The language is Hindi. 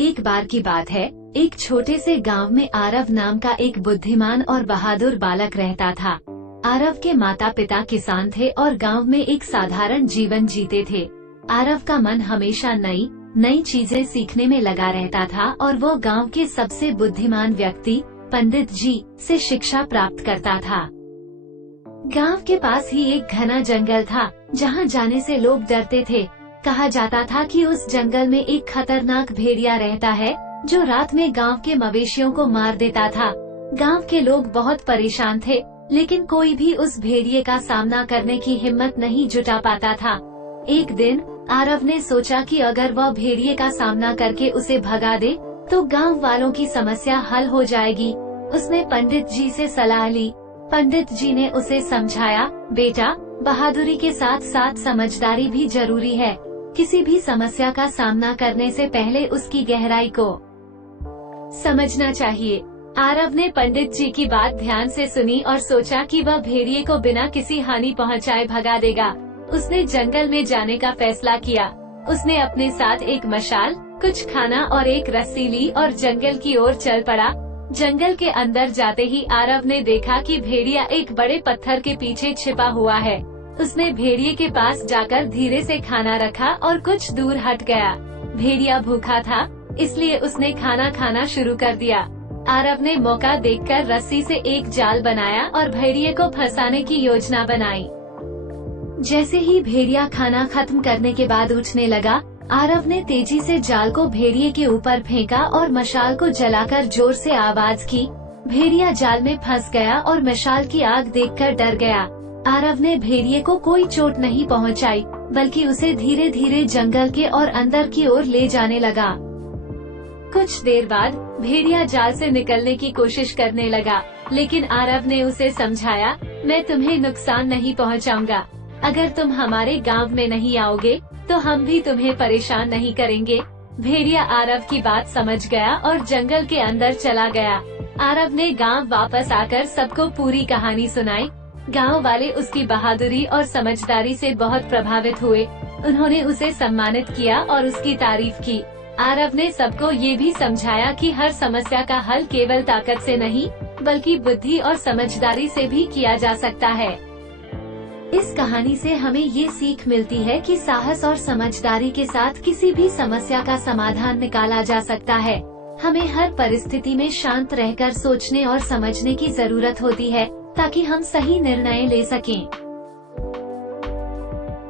एक बार की बात है, एक छोटे से गांव में आरव नाम का एक बुद्धिमान और बहादुर बालक रहता था। आरव के माता पिता किसान थे और गांव में एक साधारण जीवन जीते थे। आरव का मन हमेशा नई नई चीजें सीखने में लगा रहता था और वो गांव के सबसे बुद्धिमान व्यक्ति पंडित जी से शिक्षा प्राप्त करता था। गांव के पास ही एक घना जंगल था, जहां जाने से लोग डरते थे। कहा जाता था कि उस जंगल में एक खतरनाक भेड़िया रहता है, जो रात में गांव के मवेशियों को मार देता था। गांव के लोग बहुत परेशान थे, लेकिन कोई भी उस भेड़िए का सामना करने की हिम्मत नहीं जुटा पाता था। एक दिन आरव ने सोचा कि अगर वह भेड़िए का सामना करके उसे भगा दे, तो गांव वालों की समस्या हल हो जाएगी। उसने पंडित जी से सलाह ली। पंडित जी ने उसे समझाया, बेटा, बहादुरी के साथ साथ समझदारी भी जरूरी है। किसी भी समस्या का सामना करने से पहले उसकी गहराई को समझना चाहिए। आरव ने पंडित जी की बात ध्यान से सुनी और सोचा कि वह भेड़िए को बिना किसी हानि पहुंचाए भगा देगा। उसने जंगल में जाने का फैसला किया। उसने अपने साथ एक मशाल, कुछ खाना और एक रस्सी ली और जंगल की ओर चल पड़ा। जंगल के अंदर जाते ही आरव ने देखा कि भेड़िया एक बड़े पत्थर के पीछे छिपा हुआ है। उसने भेड़िए के पास जाकर धीरे से खाना रखा और कुछ दूर हट गया। भेड़िया भूखा था, इसलिए उसने खाना खाना शुरू कर दिया। आरव ने मौका देखकर रस्सी से एक जाल बनाया और भेड़िए को फंसाने की योजना बनाई। जैसे ही भेड़िया खाना खत्म करने के बाद उठने लगा, आरव ने तेजी से जाल को भेड़िए के ऊपर फेंका और मशाल को जलाकर जोर से आवाज की। भेड़िया जाल में फंस गया और मशाल की आग देखकर डर गया। आरव ने भेड़िए को कोई चोट नहीं पहुंचाई, बल्कि उसे धीरे धीरे जंगल के और अंदर की ओर ले जाने लगा। कुछ देर बाद भेड़िया जाल से निकलने की कोशिश करने लगा, लेकिन आरव ने उसे समझाया, मैं तुम्हें नुकसान नहीं पहुंचाऊंगा। अगर तुम हमारे गांव में नहीं आओगे, तो हम भी तुम्हें परेशान नहीं करेंगे। भेड़िया आरव की बात समझ गया और जंगल के अंदर चला गया। आरव ने गांव वापस आकर सबको पूरी कहानी सुनाई। गांव वाले उसकी बहादुरी और समझदारी से बहुत प्रभावित हुए। उन्होंने उसे सम्मानित किया और उसकी तारीफ की। आरव ने सबको ये भी समझाया कि हर समस्या का हल केवल ताकत से नहीं, बल्कि बुद्धि और समझदारी से भी किया जा सकता है। इस कहानी से हमें ये सीख मिलती है कि साहस और समझदारी के साथ किसी भी समस्या का समाधान निकाला जा सकता है। हमें हर परिस्थिति में शांत रहकर सोचने और समझने की जरूरत होती है, ताकि हम सही निर्णय ले सकें।